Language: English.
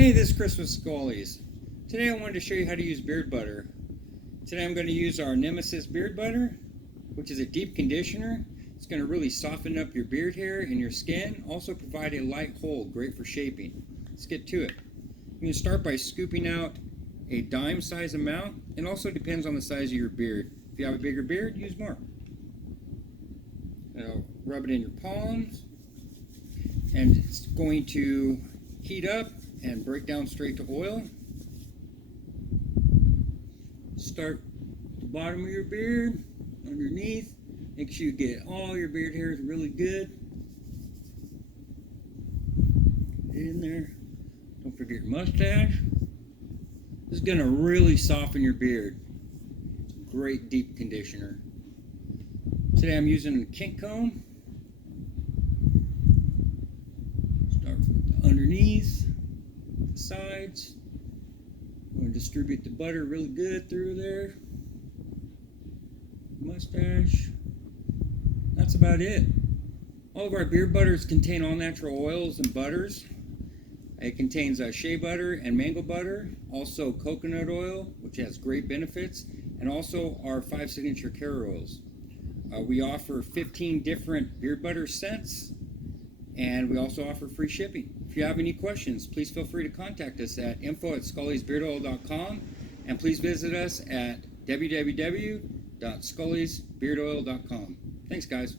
Hey, this is Chris with Scully's. Today I wanted to show you how to use beard butter. Today I'm going to use our Nemesis beard butter, which is a deep conditioner. It's going to really soften up your beard hair and your skin, also provide a light hold, great for shaping. Let's get to it. I'm going to start by scooping out a dime size amount. It also depends on the size of your beard. If you have a bigger beard, use more. Now, rub it in your palms, and it's going to heat up and break down straight to oil. Start at the bottom of your beard, underneath. Make sure you get all your beard hairs really good. Get it in there. Don't forget your mustache. This is going to really soften your beard. It's a great deep conditioner. Today I'm using a kink comb. Start from the underneath, the sides. I'm going to distribute the butter really good through there. Mustache. That's about it. All of our beard butters contain all natural oils and butters. It contains shea butter and mango butter, also coconut oil, which has great benefits, and also our 5 signature care oils. We offer 15 different beard butter scents, and we also offer free shipping. If you have any questions, please feel free to contact us at info@scullysbeardoil.com, and please visit us at www.scullysbeardoil.com. Thanks, guys.